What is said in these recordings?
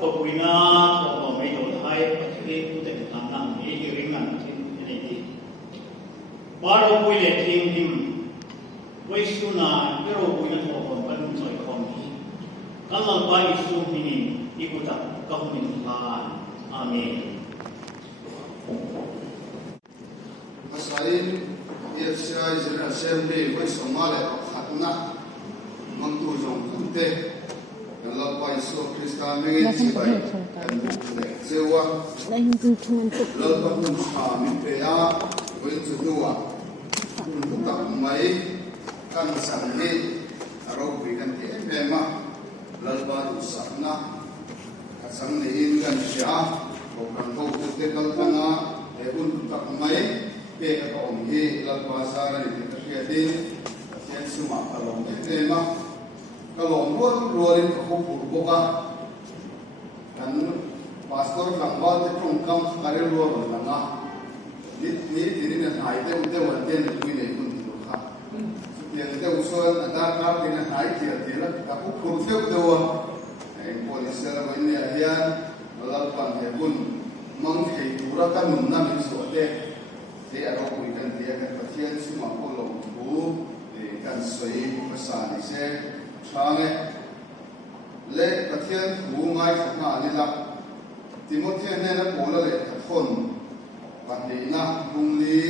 có quý na có mấy đồ hai cái cụ thể làm năng ý cái riêng năng trên này đi ba đồ quý lệ thiên him với số na cái đồ quý na thọ còn vẫn soi còn các lần ba đi xuống thì đi cụ tập các mình là amen. Masain ia sai zera assembly với Somali khát na mang tu dùng cũng thế kan la pai so Kristan mengen si bai kan le zewa la pa mun ha mi pe a với chu duwa kun ta mai kan sang ni aro bi kan te me ma la ba du sa na ka sang ni in kan sha ko kan ho tu te kal tanga e kun ta mai pe ka om hi la ba sa ra ni te ka din sian suma along te ma ka lom ruarin ka khu boka kan pastor langwal te trong kam kare ruar langa ni tin na hai te wan ten ni ne kun tu kha yang te usual adar kar tin na hai ti la ka khu feu de wa ai police la wen ne hian la pan he kun mang thei tura kan nun na min so te aro ku kan te kan pathian suma ko lom bu kan soi sa ni se Chane le pathian thu ngai thna ni la Timothy ne na pola le thon pan ni na bungli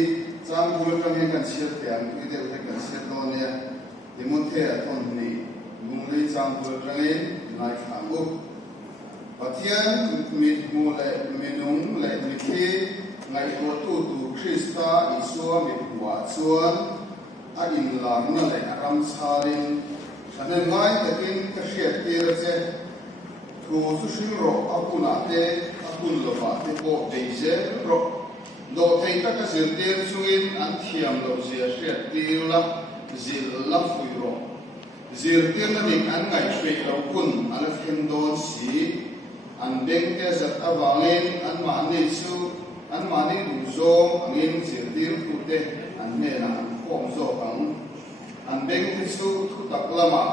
chang bul ka me kan sia tian ki de le kan sia no ne Timothy thon ni bungli chang bul ka le nai khang bu pathian mi mu le menung le mi thi ngai ko tu Krista Isua mi wa chuan a in la na le ram salin nên ngay từ khi cái chuyện kia là sẽ thu số sinh rồi apun ate apun lova te po deje rồi do thấy các cái sự tiền suin ăn thiam lo sẽ tiền là zil là phui rồi zil tiền là định ăn ngày về đầu kun ăn khen đón xí ăn đêm cái giật avalen ăn mani đủ zo ăn zil tiền thu te ăn mẹ là ăn khom zo bằng an beng Kristu thu tak lama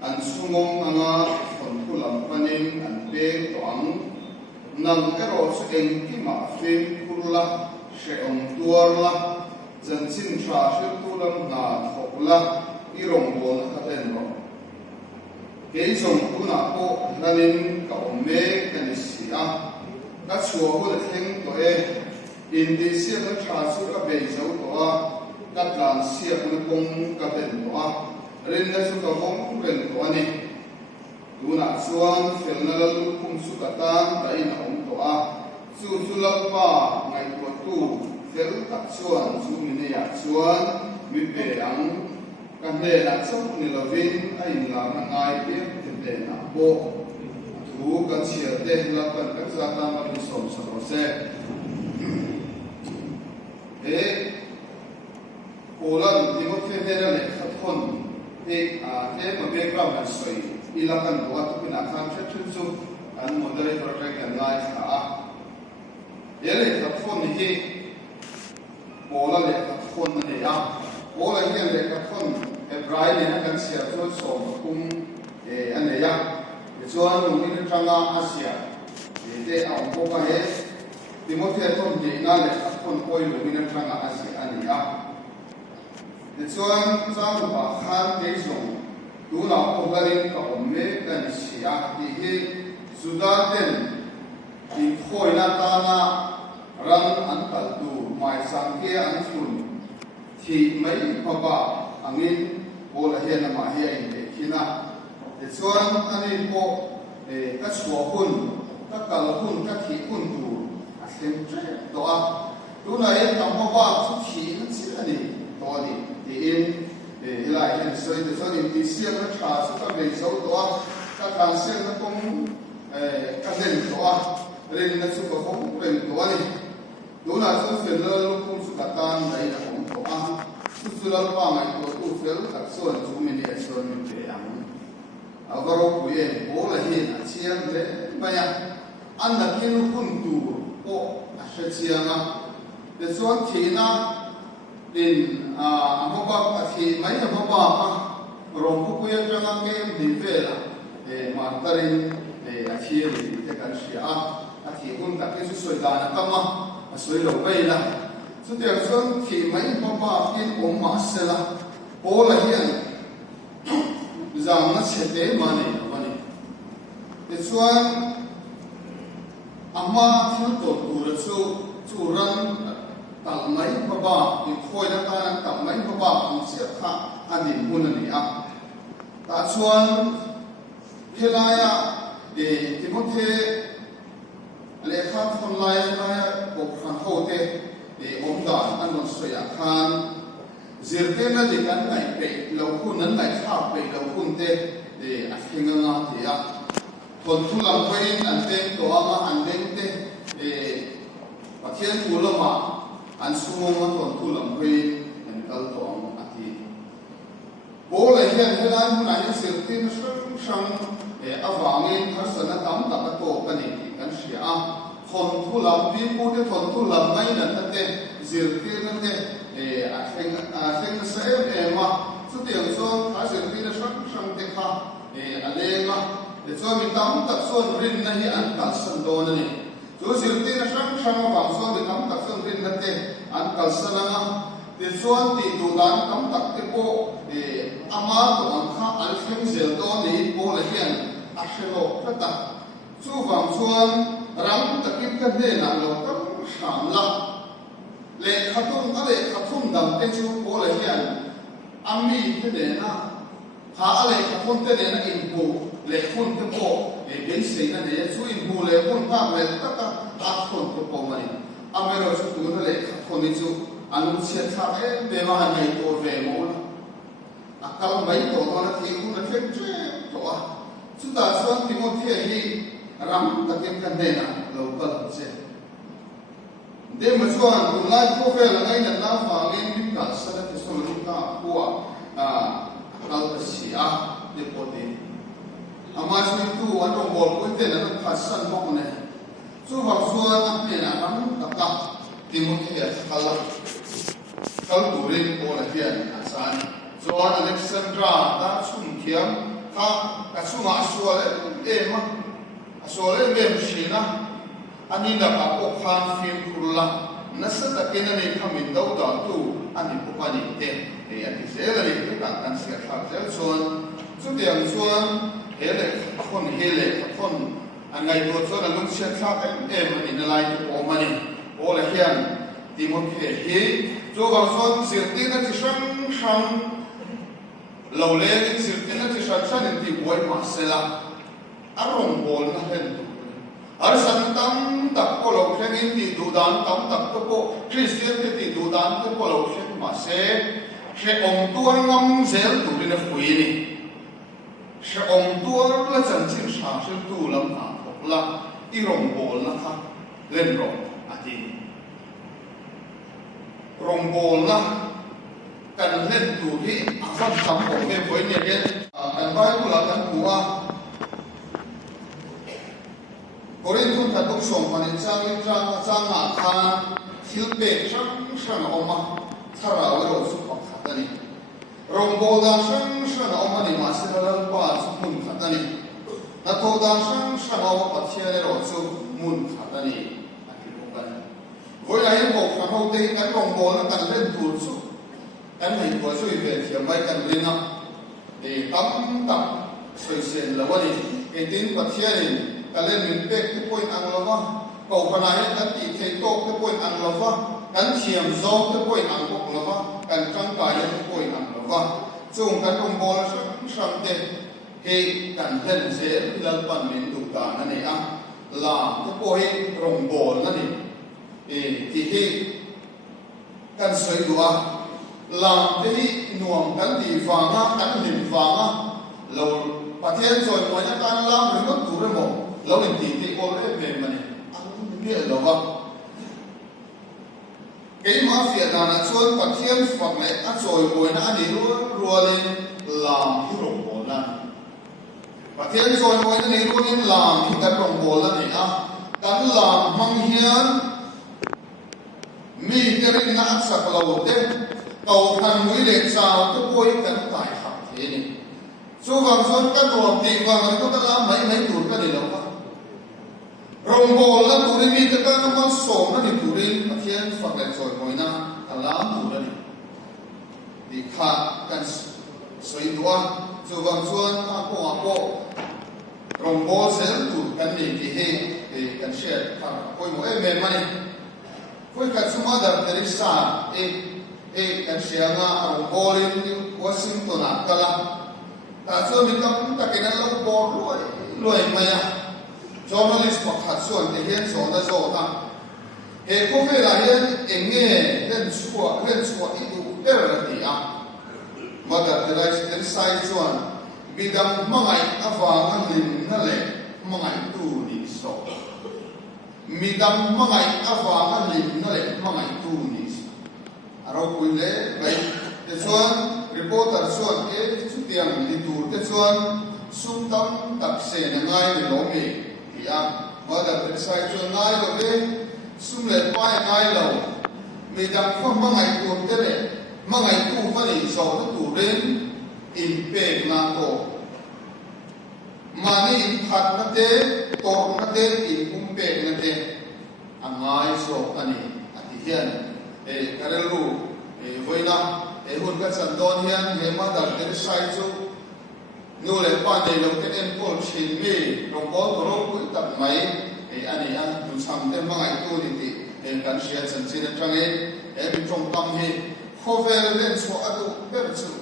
an sumong anga khon thu lam panin an beng to ang nam ka ro su eng ki ma fem kurla she ong tuar la zan chin tra she tu lam na thok la i rong bon ka ten ro ke song tu na ko nanin ka om me kan si a ka chuo ko le theng to e in di sia na tra su ka be zo to a các làn xe của công các tỉnh đó lên đây chúng ta không quen đó này tu nãy xuân phiền là lúc không suy cả tan đấy là ông đó su lập ba ngày của tu phiền các xuân su mình này xuân mình về ăn các nơi là sống như là vinh anh làm ngày biết để làm bộ tu các xe để là cần các gia tam mà đi sống sạch sẽ thế Polan Timothy ne le khathon te ma background an soi ilakan wa tu na khan thachun su an moderator track an lai kha ele khathon hi Polan le khathon ne ya Polan ne le khathon Hebrain ne kan sia so som kum an ne ya chuan nung ni tanga Asia te au ko ka he Timothy thon de na le khathon koi lu ni tanga Asia an ya để chuan trang ba khan ke zong tu na ko garin ka omme kan sia ti hi sudaten ki khoi na ta na ram an tal tu mai sang ke an sun thi mai papa angin bola he na ma he ai te khina để chuan ani po ka chua hun ka kal hun ka thi hun tu a sem tre to a tu na e tam papa chu thi an si ani to ni in lại hiện soi từ sau điểm tí siêu nó trả số các về dấu đó các thằng siêu nó cũng các nền đó nên nó số có không nền đó này đúng là số phiền nó lúc không số cả tan đấy là không đó số là ba ngày của tu phiền các số là số mình để số mình để ăn ở vào lúc cuối bố là hiện chiang đấy bây giờ ăn là khi nó không đủ bộ sẽ chiang à để số thì nó in ahoba athi mai ahoba rong ku ya janga ke di vela ma tarin a thi ni te kan sia a thi hun ta ke su soi da na kama a soi lo mai la chu te chuan thi mai papa in om ma se la o la hian zang na che te ma ni te chuan ama thil to tur chu ran tal mai papa in khoi na ta tal mai papa ku sia kha ani mun ani a ta chuan helaya de timothe lekha khon lai ko khan ho te om da an non soya khan zirte na de kan nai pe lo kun nan nai kha pe lo kun te a thinga nga te a thon thu lam vein an te to ama an deng te pathian thu lama an sumo ma thon thu lam vein an kal to am ati bo la hian helan na hi zirte na sang awangin harsana tam tak to pani kan sia thon thu lam pi pu te thon thu lam mai nan te zirte na te a theng sa ma chu tiang so a zirte na sang te kha a lenga le cho mi tam tak son rin na hi an kal san do na ni chu zirte na sang awang so mi tam tak son rin na te an kal sananga te chuan ti du dan tam tak te po ama to an kha al theng zel do ni po la hian a shelo khata chu wang chuan ram takin ka ne na lo tam sham la le khatung ale khathum dam te chu po la hian ami te ne na ha ale khathum te ne na in bu le khun te po ben sei na ne chu in bu le khun ta le ta ta khun te po mani amero chu tu na le khathum ni chu anun sia tha be ma nei to ve mo na akal mai to na thi ku na thek che to a chu ta chuan timothy hi ram takin kan ne na lo kal che de ma chuan ku lai ko ve la ngai na na fa ngin dim ka sa na ti so lu ka kuwa kal sia de po de ama chu tu an rong bol ko te na ka san mo ne chu wa chuan a ne na ram ta timothy ya kala kal turin ko la hian asan chuan alexandra ta chum thiam kha ka chunga suale ema asole mem shina ani la ka ko khan fim kurla nasa ta kena ne khamin do da tu ani pupani te ani zela le ka kan sia kha zel chuan chu tiang chuan hele khon angai do chuan alung sia kha em ani na lai ko mani o la hian timothy hi chu wang chuan sirtina ti sang lo le sirtina ti sang ti boy ma sela arong bol na hen tu ar san tam tak ko lo thengin ti du dan tam tak to ko christian ti du dan to ko lo theng ma se she ong tuar ngam zel tu na fui ni she ong tuar la chan chin sha shel tu lam na thok la i rong bol na kha len rong ati rong bol na kan len tu hi afan tam ko me boy ne gen an bai ku la kan kuwa Korinthun tatuk som panin chang a khan thil pe sang oma thara ro su khatani rombo da sang oma ni ma se ral pa su mun khatani na tho da sang oma pathia ro su mun khatani ati ko kan voi lai ko kha ho te kan rombo na kan len tur su kan nei ko su i ve thiam bai kan lina e tam soi sen lawani e tin pathia ni kalen min pek te point ang lova ko khana he kan ti thei tok te point ang lova kan thiam zo te point ang bok lova kan tang ka ye te point ang lova chung kan rong bol sang te he kan len se lal pan min tu ta na ne a la te po he rong bol na ni e ti he kan soi dua la te hi nuam kan ti wanga kan lim wanga lo pathian choi mo nya kan la ri ko tu re mo lo in ti ko le me mane ang ni lo wa ke ma fia da na chuan pathian fak le a choi mo na ani ru le lam hi ro mo na pathian choi mo na ni ru ni lam hi ka ro mo la ni a kan lam mang hian mi te rin na sa ko lo te ko kan mui le chao te poi kan tai hak the ni chu wang son kan ro ti wang ko ta la mai tur ka ni lo wa rong bol na turin mi ta ka naman som na ni turin pathian phật lại rồi ngồi na alam tu na ni di kha kan soi tua chu wang chuan apo rong bol sel tu kan ni ki he kan share ka koi mo em mani koi ka chuma da teresa kan share nga rong bol in Washington akala ta chu mi kam ta kenan lo bol loi maya journalist pakhat chuan te hian zo na zo ta he ko ve la hian enge len chua i du per la ti a mother the right the side chuan bidam mangai awang lim na le mangai tu ni so midam mangai awang lim na le mangai tu ni aro kuile bai te chuan reporter chuan chu tiang li tur te chuan sum tam tak se na ngai ni lo me mother the side chuan ngai lo ve sum le pai ngai lo midam fa mangai tu te le mangai tu fa ni so tu ren in pe na ko mani in khat na te tor na te in pe na te angai so ani ati hian karelu voina hun ka chan don hian he ma dar te sai chu nu le pa de lo ke en pol chin mi rong bol ro ku tak mai ani an tu sam te mangai tu ni ti kan sia chan chin atang bi trong tam hi khovel len so adu ber chu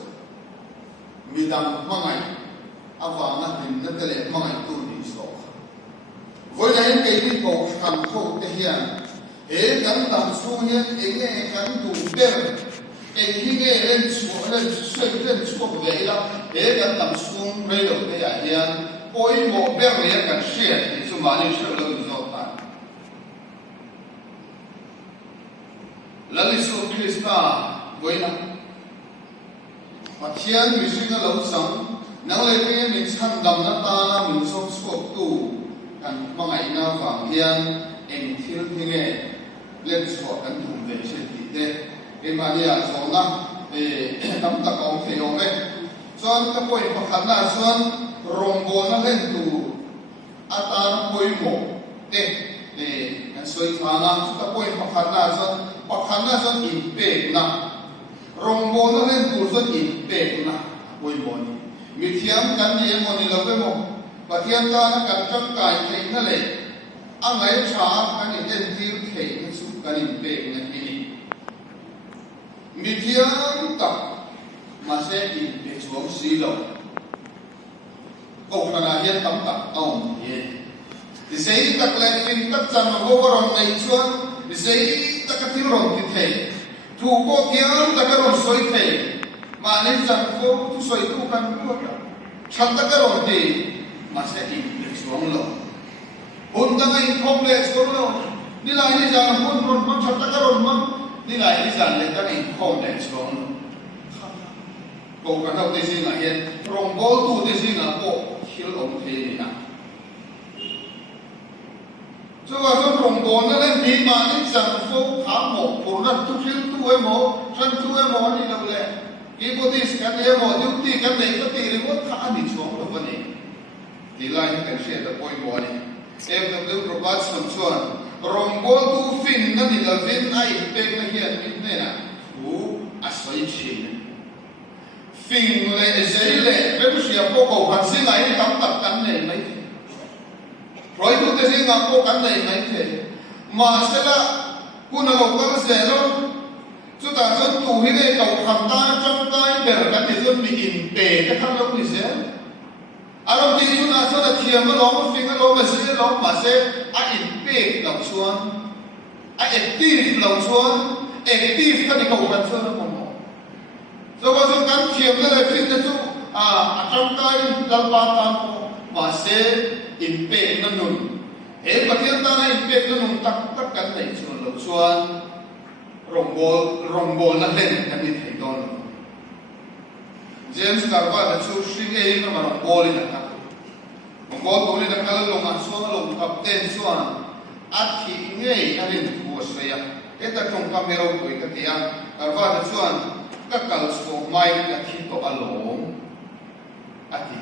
midam mangai awang lim na tele mangai tu ni so voi lai ke ni ko kham kho te hian kan dam su hian enge kan tu ber hi ge len su ve la kan dam su re lo te ya hian poi mo ber le kan share ni su ma ni shu lo zo ta lalisu krista voina pathian mi singa lo sang nang le pe min chan dam na ta na min som skop tu kan mangai na wang hian eng thil thinge len so kan thum ve se ti te mania so na tam ta ko the yo ve chuan ka poi pakhat na chuan rong bo na len tu ata poi mo kan soi thanga ka poi pakhat na chuan in pe na rong bo na len tu chuan in pe na poi mo ni mi thiam kan ni mo ni lo ve mo pathian ta na kan chang kai thei na le angai tha kan ni den tir thei na su kan in pe na ni mi thiam ta ma se in pe chuang si lo ko na na hian tam ta ong ye di sei tak le fin tak chan ho ron nei chuan di sei tak ka thil ron ti thei thu ko thiam tak ka ron soi thei ma len chan ko tu soi tu kan ko chan tak ka ron ti ma se in pe chuang lo hun ta ngai complex ko lo ni lai ni jan hun ron chan tak ka ron man ni lai ni jan le ta ni complex ko ko ka thau te sing a hian rong bol tu te sing a ko hil om the ni na so wa so rong bol na len ni ma ni jan fo kha mo pur na tu hil tu e mo chan tu e mo ni lo le ki bo dis kan e mo du ti kan le ko ti ri mo kha ni chuang lo ni ti lai kan she da poi mo ni em da du probat som chuan rong bol tu fin na ni la vin ai pe na hian ni ne na u a soi chin phình lệ giấy lệ với một sự cô cầu hoàn sinh ấy đóng tập cắn này mấy thế rồi tôi thấy rằng cô cắn này mấy thế mà sẽ là cô nào có sẽ đâu chúng ta dân tù hi đây cầu hàm ta trong tay bèo cắn thì dân bị in bể cái thằng đâu bị sẽ à đâu thì chúng ta sẽ là thiềm cái đó một phình cái đó mà sẽ in bể lòng xuống active lòng xuống active cái này cầu hoàn sinh nó không so ko so kan thiam na le fit na chu atang kai dal pa ta ko ma se in pe na nun he pathian ta na in pe na nun tak kan nei chu lo chuan rong bol na len kan ni thei don James Carva da chu sing e na rong bol na ta rong bol to ni na kala lo ma so lo captain chuan athi ngei na rin ko se ya eta tong kamero ko ka tia Carva da chuan các cầu số mai là khi tổ alo ati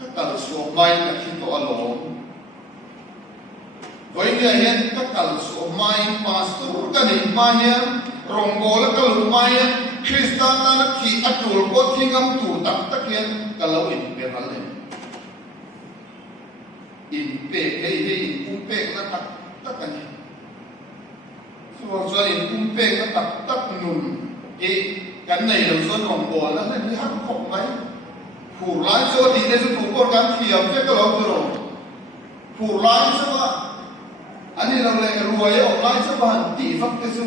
các cầu số mai là khi tổ alo với người hiện các cẩn số mai pastor cái này mai nhá rong bò là cái lũ mai nhá Christian ta khi ăn chuột có thiên âm chủ tập tất hiện cái lâu in về hắn lên in về cái in cũng về nó tập tất cả này cho in cũng về nó tập tất nụn cái này là do rong bò nó nên hấp khổng mấy phủ lái cho thì đây là thủ con cán thiệp chứ cái lâu rồi phủ lái cho anh ấy làm lại ruồi ở lái cho bạn tỷ phật cái số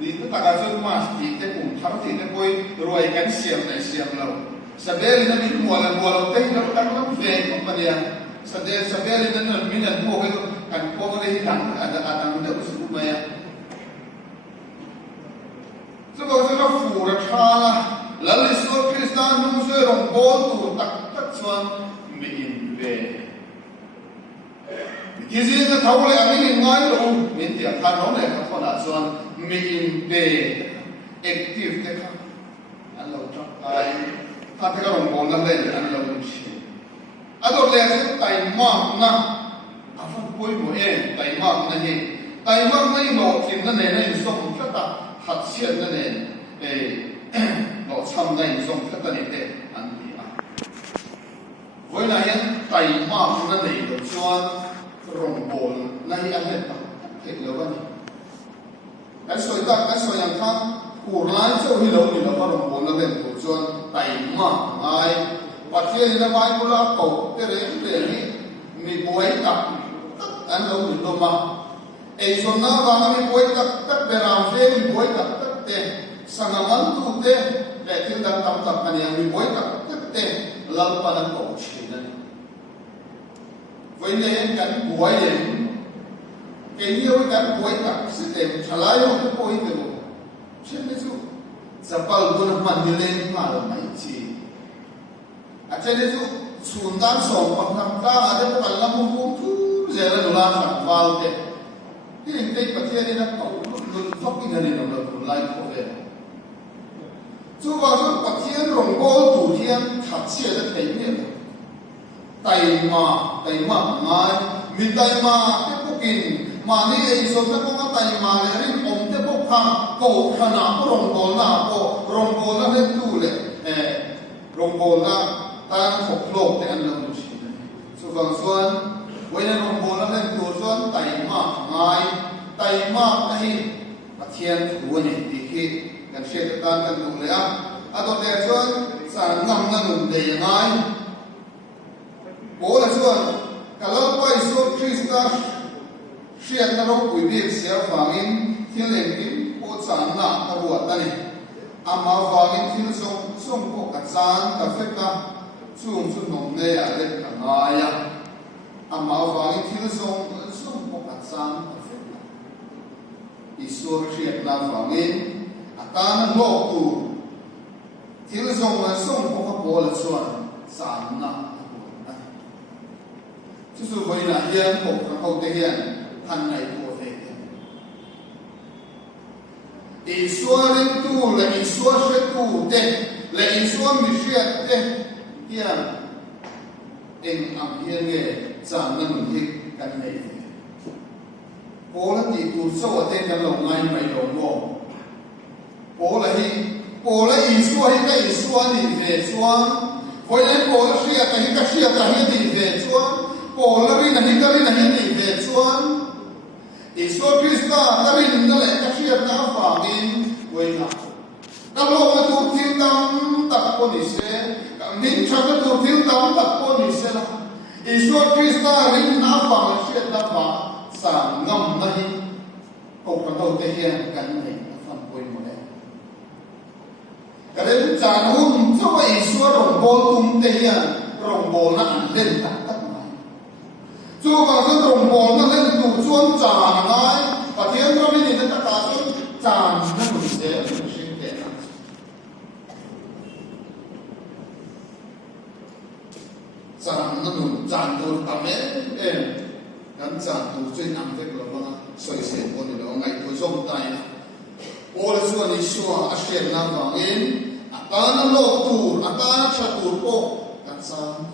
đi tất cả các mà tỷ cái cùng thắng thì cái quay ruồi cánh xiêm này xiêm lâu sau đây là mình mua là tây nó tăng lắm về không phải là sau đây là mình là mua cái cảnh có cái thằng thằng được sự mày cho nó phủ là cha là lịch sử Christian nung sôi rồng bò tụ tắc xuân mình về khi gì nó thấu lại anh ấy nói luôn mình tiệt than nó này các con đã xuân mình về active thế không anh lâu trong cái phát cái rồng bò nó lên anh lâu chỉ anh tôi lên cái tay măng na anh phải bôi mũi em tay măng này nọ thì nó này xong cái ta hạt xiên nó này nọ xong này xong cái ta này thế anh đi à với này tay măng nó này được xuân rồng bồn này anh hết hết lâu vậy cái soi yang khác của lái châu hi lâu thì nó có rồng bồn nó lên của xuân tay măng ai và khi nó vai của nó cổ cái đấy để mi bôi tập anh lâu thì đâu mà ấy xuân nó vào mi bôi tập tất bề làm phê mi bôi tập tất tệ sang năm tu tệ để thiên đàng tập anh em mi bôi tập tất tệ lâu pa nó cổ chỉ này với nên cắn bôi đấy cái nhiều cắn bôi tập sẽ đem trả lại một cái bôi được chứ mấy chú zapal buồn mặt đi lên mà là mấy chi cho nên chú xuân tan sòng bằng thằng ta ở đây có làm một vùng thu giờ là đồ làm phản vào thế cái hình tích bát thiên này nó cậu luôn phát cái này nó được lại có về chú vào chú bát thiên rồng bò tụ thiên thật sự là thấy nhiều tay mà ngay mi tay mà cái bốc in mà ni ấy số cái bốc tay mà này rin ông cái bốc hàng cầu khana có rồng bò nó lên tu lệ rồng bò nó tan khóc lộc thì anh làm được gì đấy số vàng xuân với nên rồng bò nó lên tu xuân tay mà này bát thiên thủ này thì khi gần xe tự tan cần đủ lệ tôi để xuân sản ngầm nó đủ để ngay bố là xuân cả lớp quay xuống Christa xuyên nó đâu quý vị sẽ phản in thiên lệnh kín bố sản nặng cả buộc ta này mà phản in thiên sông bộ cả sản cả phép ta xuống nồng nề à lên cả ngài mà phản in thiên sông bộ cả sản cả phép ta Isur xuyên là phản in ta nó lộ tù thiên sông là sông bộ cả bố là xuân sản nặng chú sư với là hiền một cái câu tế hiền thân này của thầy ý xua lên tu là ý xua sẽ tu tế là ý xua mi xuyết tế hiền em ẩm hiền nghề giảm nâng hiền cái này bố là gì tu sâu ở tên cái lòng ngay mày lòng ngộ bố là ý xua hay cái ý xua thì về xua với nên bố là xuyết cái xuyết cái thì về xua bố là rin thì về xuân Isu Krista ta rin nó lại các chuyện đã phản in với ngọc đã lộ cái thuộc thiên tâm tập của nị xe mình cho cái thuộc thiên tâm tập của nị xe là Isu Krista rin đã phản chuyện đã phản sản ngầm này cục phần đầu thể hiện cái này nó phần quên một đấy cái đấy chán hôn cho Isu rồng bò tung thể hiện rồng bò nặng lên tất chú vào cái rồng bò nó lên tủ chuông tràn ngay và thiên cho mình nhìn thấy tất cả những tràn nó một chế một sinh tế tràn nó đủ tràn đủ tầm ấy gắn tràn đủ chuyên nằm với cái là xoay xẻ con thì nó ngày cuối rong tay ô là xua đi xua à xẻ nam vàng in à ta nó lộ tủ à ta nó chặt tủ ô gắn tràn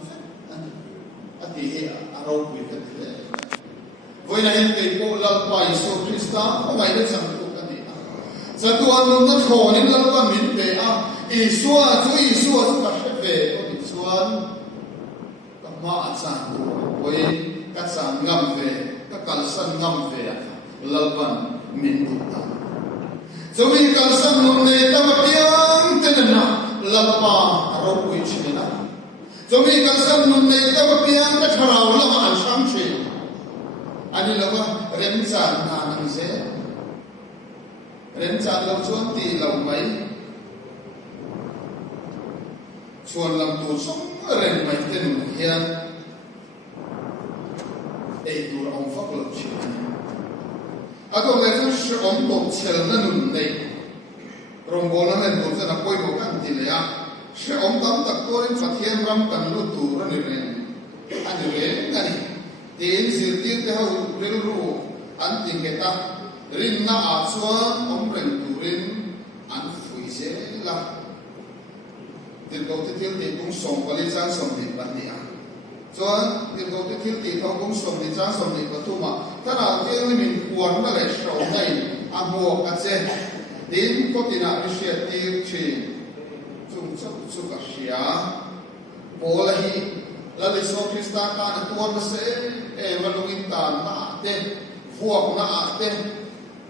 à thì rau bùi cái thế với này cái bộ lal pai so Krista không phải là chẳng tu cái gì chẳng tu anh nó thổ nên lal pai mình về Isua chú cả về có bị xuân các mạ chẳng tu với các sản ngầm về các cản sân ngầm về lal pai mình tu ta cho mình cản sân lúc này ta mà tiếng tên là lal pai rau bùi chuyện đó cho mình cản sân lúc này ta mà tiếng ta thảo là mà ăn sáng chuyện anh là mà rèn sàn hà năng sẽ rèn sàn lâu xuân thì lâu mấy xuân làm tu sống rèn mấy tên hiền ấy tu ông phát lập chuyện à tôi nghe nói sự ông tổ chức là nung này rong bồn là nên tổ chức là quay bộ căn thì là sự ông tắm tập tôi phát hiện ram cần lu tu ra nên anh rèn cái này tiền siêu tiền cái hậu rèn ru anh tiền cái ta rin na áp xuân ông rèn tu rin anh phui sẽ là tiền cầu tiêu tiêu tiền cũng sống qua lên trang sống tiền bản địa cho tiền cầu tiêu tiêu tiền thâu cũng sống lên trang sống tiền có thu màถ้าเราเที่ยวmình quan đó là sống này mua cái gì tiền có tiền nào đi xe tiền chỉ chung chung cả xia bố là hi là lý do Krista ta là tuôn nó sẽ vào lúc in tàn na tên vuông na tên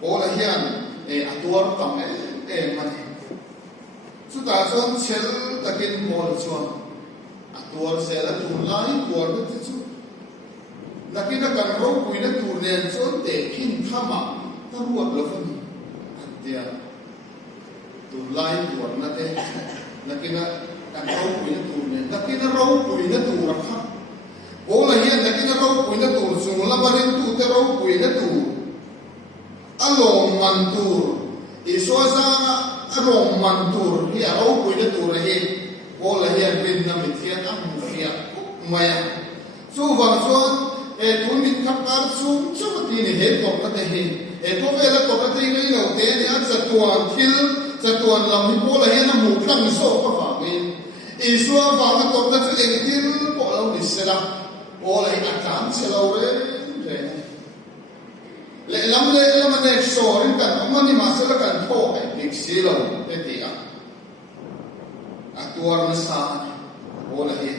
bố là hiền tuôn tầm mà chúng ta chọn chel ta kinh bol chọn tuôn sẽ là tuôn lại tuôn nó thế chứ là khi nó cần rau bùi nó tuôn lên chọn để kinh tham à ta ruột là phân thì tuôn lại tuôn nó thế là khi nó cần rau bùi nó tuôn lên là khi nó rau bùi nó tuôn ra khắp bố là hiện là khi nó rau bùi nó tuôn xuống là bao nhiêu tuôn rau bùi nó tuôn alo man tuôn iso ra rong man tur hi aro pui na tur hi ko la hi rin na mit hian a mu fia maya chu wang chuan thun min khap kar chu ti ni he to ka te hi ko ve la to ka te ni lo te ni a chatuan lam hi ko la hi na mu tlang so ka fa min i suwa wa ka to ka chu eng til ko lo ni sela ko la hi a tam se lo re lệ lắm mà này sổ đến cả ông mà sẽ là cả thô cái việc xí lâu cái gì tua nó xa bố là hiện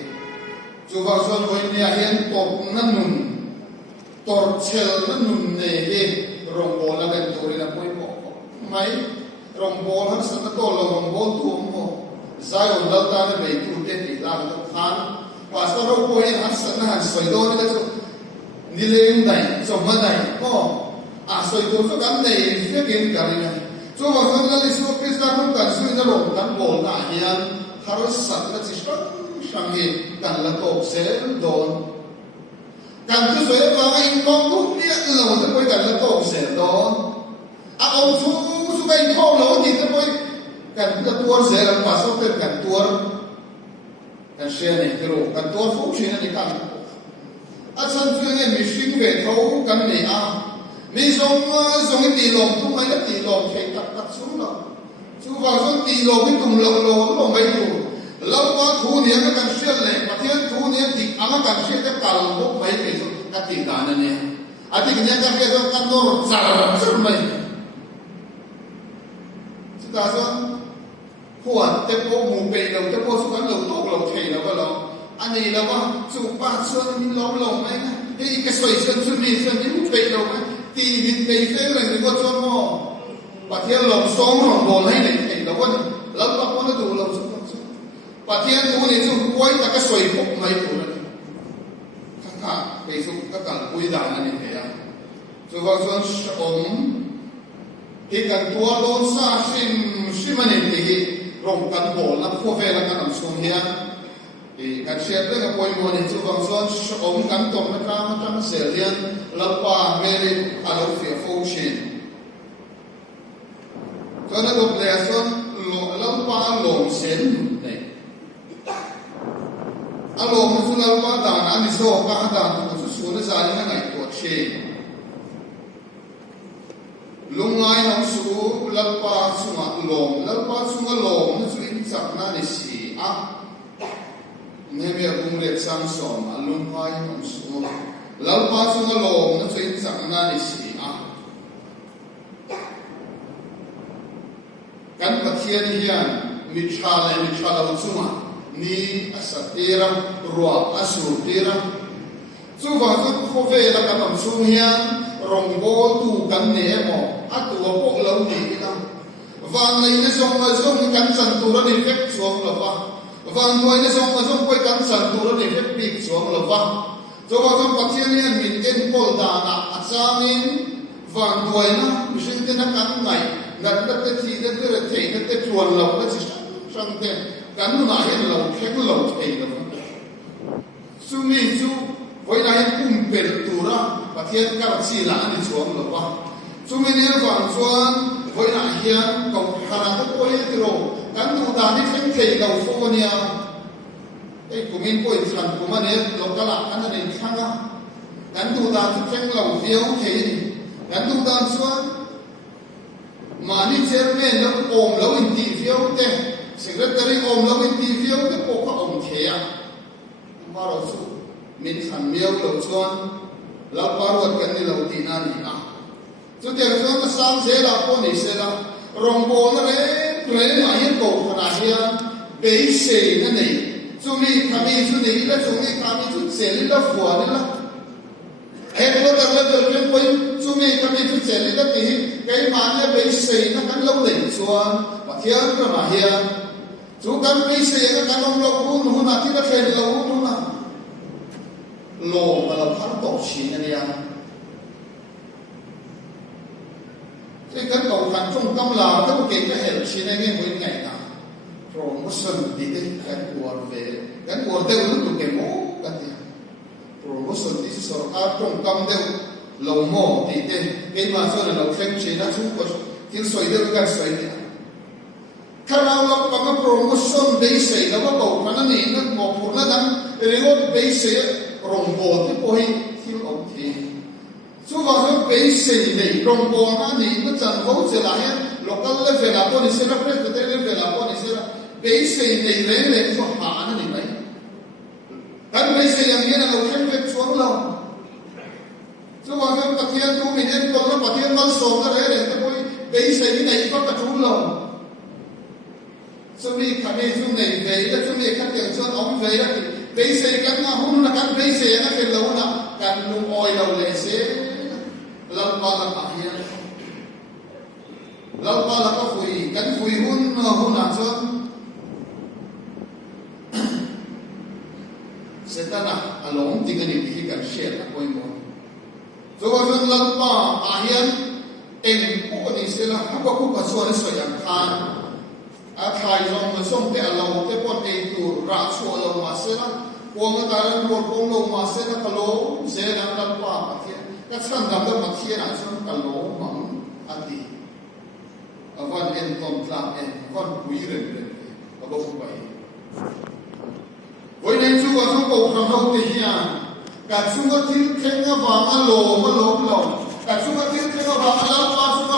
chú vào xuân với nhà hiện tột nó nùng tột chèl nó nùng nề đi rồng bố là đèn tuổi là bôi bộ mấy rồng bố hắn sẽ nó tổ là rồng bố tuồng bộ giải ổn đâu ta nó bị tụt cái gì làm được phán và sau đó bố hắn sẽ nó hẳn soi đôi cái chỗ đi lên này trong mắt này soi tu so kan nei fe gen karina so wa kan la lisu Krista kan kan sui na rom kan bol na hian har sat na chi sang hi kan la tok sel don kan tu so wa ga in kong tu pia lo ta poi kan la tok sel don ông su ga in kong lo ni ta poi kan ta tuor sel an pa so te kan tuor kan she ne ke ro kan tuor fu chi na ni kan san tu ne mi sing ve tho kan nei mi dùng cái lồng thu mấy cái lồng phải đặt xuống rồi chú vào xuống lồng cái cùng lồng mấy đủ lâu quá thu niệm cái cần xuyên lệ mà thiên thu niệm thì ăn cần xuyên cái cào lúc mấy cái cái tiền đàn này thì cái cái cái nó giả rất mấy chúng ta说หัวเต็มโบมูเปย์เราเต็มโบสุกันเราโตเราเทเราก็เราอันนี้เราว่าจูป้าชวนมีลงไหมcái sợi sơn xuân mi sơn những bệ đâuไหมตีดินไปเส้นเลยก็ชนหม้อปะเทียนหลงซ้อมหลงบอลให้ไหนเห็นแล้วว่าแล้วเราก็ดูเราสุดปะเทียนดูนี่สุดกล้วยแต่ก็สวยพกไม่ถูกเลยข้างๆไปสุดก็กันกุยด่างนั่นเองเนี่ยสุดว่าส่วนผมที่กันตัวโดนซาชิมันเองที่รงกันบอลแล้วพวกเวลากันทำส่งเฮียกันเชียร์เรื่องกับปอยมัวนี่จู่บางส่วนอมกันตกนะครับมันตั้งเสียเรียนลับป่าเมริอาลูเฟียฟูชินตอนนั้นก็เปลี่ยนส่วนลับป่าหลงเส้นนี่อารมณ์ส่วนลับป่าด่านอันนี้โซ่ป่าด่านตัวส่วนนี้จะยังไงตัวเชนลุงไงน้องสูลับป่าส่วนหลงลับป่าส่วนหลงนี่ส่วนจับนั่นนี่สิใน nghe mẹ cũng liệt sang sòn mà luôn phai không xuống lâu ba xuống cái lồng nó chơi chẳng na đi xì à kan pathian hian mitra la chunga ni asatira ruwa asutira chuwa chu khove la kan sum hian rongbol tu kan ne mo atu po lo ni na van nei na zong kan san tu ra ni fek chuang lo wa van noi na zong koi kan san tu ra ni fek pik chuang lo wa chuwa chu pathian hian min en pol da na achamin van noi na mising te na kan ngai ngặt đất cái gì đất cái thể đất cái chuồn lồng đất chỉ sang tên cắn nó lại hiện lồng khép lồng thể lồng su mi su với lại cùng bền tù ra và thiên các bác sĩ là anh đi xuống lồng qua su mi này vàng xuân với lại hiện cộng hà lan các cô hiện rồi cắn tù ta đi khép thể đầu phố nia cái của mình coi sản của mình này lồng cái là anh này khang á cắn tù ta thì khép lồng phiếu thể cắn tù ta xuân mà đi chairman nó ôm lâu in ti phiếu thế secretary ôm lâu in ti phiếu thế bộ các ông thế à mà rồi su mình thành miêu lâu chuan lâu bao ruột cái này lâu tin anh à chú tiền chuan nó sang thế là con này sẽ là rong bồn nó lấy mà hiện cổ khả năng hiện bế sề nó này chú mi tham mi chú này là chú mi tham mi chú sẽ là phù này là em có đặt lên được cái quên chú mi tham mi chú sẽ là tí cái mà nó bế sề nó cắn lâu đỉnh chuan và thiên nó mà hiện chú cắn bế sề nó cắn ông lâu hun là thì nó khen lâu hun là lồ mà là phát tổ chín này à cái cán cầu thành trung tâm là cái cái hệ chín này cái mỗi ngày nào promotion đi đến cán cuột đều lúc tụi cái mố cái gì promotion đi sở các trung tâm đều lầu mỏ đi đến cái mà sau này lầu khen chín nó chúng có tiếng xoay đều cái xoay này khi nào lộc bằng cái promotion base nó có cầu thành nó nỉ nó một phụ nó đăng reward base rong bồn thì bôi thiếu ông thì chú vào cái bế sinh này rong bồn nó thì nó chẳng hỗ trợ lại local level là bồn sẽ là president level là bồn sẽ là bế sinh này lấy cho hạ nó này mấy cái bế sinhอย่างนี้làเราเข้มเป็นช่วงเราchú vào cáiประเทศดูมีเนี่ยคนละประเทศมันส่งอะไรเนี่ยก็บอยเบสิกnàyก็ประชุมเราchúมีคำนี้chúไหนเบย์แล้วchúมีขั้นอย่างช่วงเอาเบย์แล้วbây giờ các ngà hun là các bây giờ nó phải lâu nè các nung oi lâu lệ sẽ lâu qua là cả hiền lâu qua là các phùi hun làm cho sẽ ta là lỏng thì cái này thì cần share là coi một rồi còn lâu qua cả hiền em cũng có sẽ là không có cũng có số để soi ăn thay trong mà xong cái lâu cái con ấy tu ra số lâu mà sẽ là quang cái cái một quang lâu mà sẽ là cái lâu sẽ là làm qua mà thế cái sản phẩm đó mà thế là xong cái lâu mà anh điวันเอ็นตอมพลาเอ็นวันคุยเรื่องก็บอกไปวันนี้จู่ก็จู่ก็คำพูดที่ยากการจู่ก็ทิ้งแค่ก็วางก็โลการจู่ก็ทิ้งแค่ก็วางก็แล้วก็จู่ก็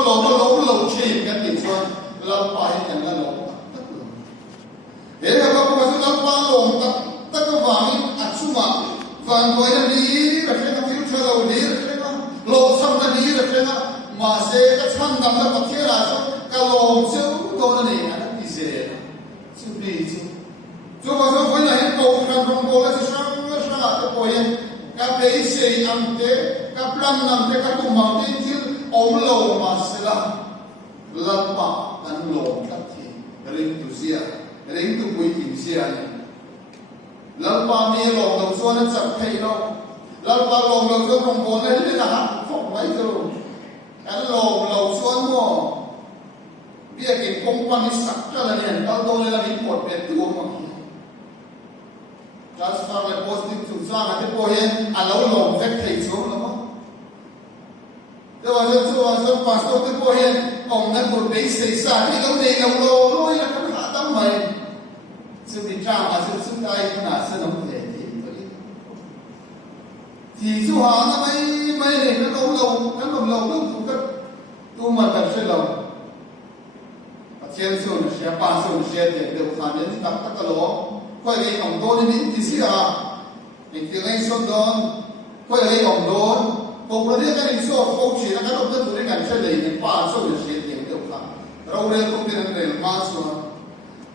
โลเชี่ยกันอีกส่วนเราไปกันแล้วโลเดี๋ยวเราก็จู่เราวางโลตั้งก็วางอัดจู่มาวางไว้ในนี้เราแค่ก็ทิ้งเธอเรานี้เราแค่ก็โลซ้ำในนี้เราแค่ก็มาเสกก็ช่างดำแล้วมาเที่ยวอะไรก็ลงเชื่อตัวนั่นเองนะที่เสียสุดดีจริงจู่ก็จู่คนไหนโตกันตรงโบแล้วจะช่างก็พอยังก็ไปเสียอันเตะก็พลังนั่นเตะก็ตุ้มบังเตะที่อมโลมาเสียลับปะนั่นโลกัดที่เร่งตุเสียเร่งตุปุยกินเสียลับปะมีโลตรงส่วนนั้นจับให้เราลับปะโลเราจะตรงโบแล้วนี่นะฟอกไว้จะรู้อันโลส่วนมั่วเบี้ยกินคงปังสักก็แล้วเนี่ยเราโดนเลยมีปวดเป็นตัวมั้งจัสฟาร์เลยโพสต์ที่สุดสร้างที่พอเห็นอันเราลงแค่ไถ่ช่วงแล้วมั้งแต่ว่าจะช่วยจะปัสสาวะที่พอเห็นองค์นั้นบนเบสสาที่เราเด็กเราโลยแล้วก็หาตั้งใหม่ซึ่งมีจ้ามาซึ่งได้ขนาดสนุกเลยที่สู้หาทำไมไม่เห็นเราต้องถูกกับตัวมันแบบเช่นเราเชียร์ส่วนเชียร์ป่าส่วนเชียร์เด็กเด็กขานนี้ที่ตักตะกะโล quay cái ông đôn đi thì xí à mình tiếng anh xuân đôn quay cái ông đôn cùng với cái này số không chỉ là cái động tác của cái ngành xe này thì ba số được xe tiền được cả rau rêu không tiền này mà số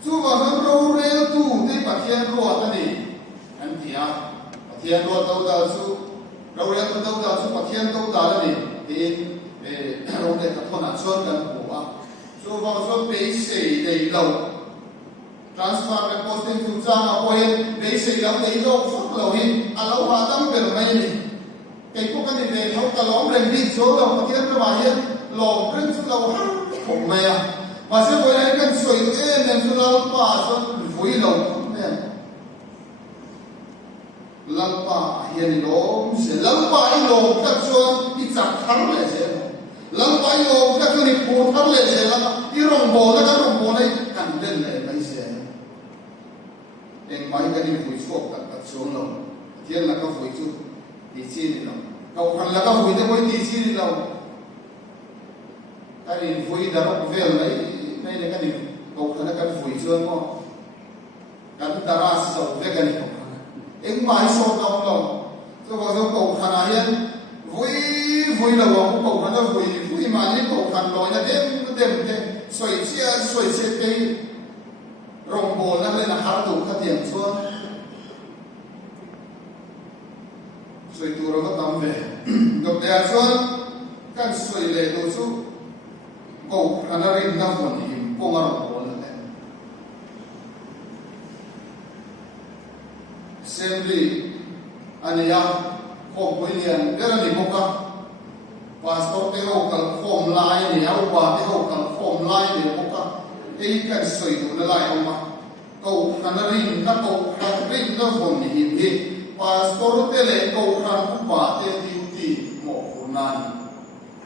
chú vào trong rau rêu tu thì bát thiên ruột anh đi anh thì à bát thiên ruột đâu đâu chú rau rêu đâu đâu chú bát thiên đâu đâu anh đi thì rau rêu cái thôn ăn xuânกันหัวchú vào trong bể xe đầy lâu transfer and posting to Jama Oil, they say that they don't follow him, allow Adam Bermani. Cái quốc cái này không có lỏng lên đi số lòng mà khiến nó bài hiện lỏng lên số lòng không mẹ mà sẽ với đây cần soi em nên số lòng bà số vui lòng không mẹ lòng bà hiện lòng sẽ lòng bà lòng các số ít chặt thắng lại sẽ lòng bà lòng các số đi phun thắng lại sẽ là đi rồng bò là các rồng bò này cần lên lại mấy sẽ em mấy cái đi vui suốt các số lòng thiên là các vui chút đi chi đi lòng cầu khăn là các vui để đi chi đi lòng cái đi vui đã nó về lấy đây là cái đi cầu khăn là cái vui chưa có cái ta ra sầu về cái đi em mãi sầu lòng lòng cho vào trong cầu khăn này vui vui là vào cầu khăn là vui vui mà những cầu khăn nói là đêm xoay chia cái rồng bồ nó lên là hạt tụ các tiền xuống soi tu rồi có tắm về đọc đề xuống căn soi lệ đồ số cầu anh ra rin năm phần thì cô mà rồng bồ là xem đi anh em không quên liền cái là gì không cả passport cái hậu cần form line này áo quà cái hậu cần form line này không cả cái cần soi tu nó lại không mà cầu anh ra rin nó cầu anh rin năm phần thì pastor te le ko khan ku pa te ti mo kunan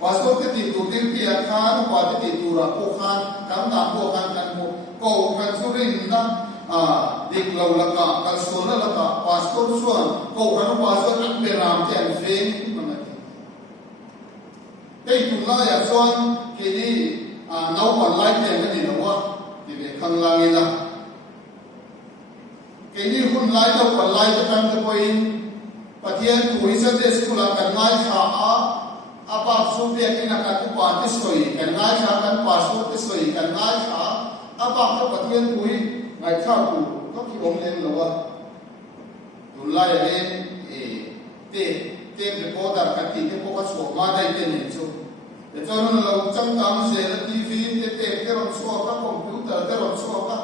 pastor te ti tu ti khan pa te ti tu ra ko khan kam ta ko khan kan mo ko khan surin na dik lo la ka kal so la ka pastor suan ko khan pastor an be ram te an feng ma te tu la ya suan ke ni nau pa lai te ni no wa ti be khang la ngi la cái này hun lại đâu còn lại cho căn cái point, bắt hiện tuổi sinh đến school là cần ngay khá bác số việc cái nào cần cũng bắt cái soi, cần ngay khá cần bắt số cái soi, cần ngay khá bác cho bắt hiện tuổi ngay khá cũng có khi ông lên rồi, tuổi lại lên tem recorder cái gì cái có số mà đây cái này số, để cho nên là trong tám giờ là TV tem cái làm số các computer cái làm số các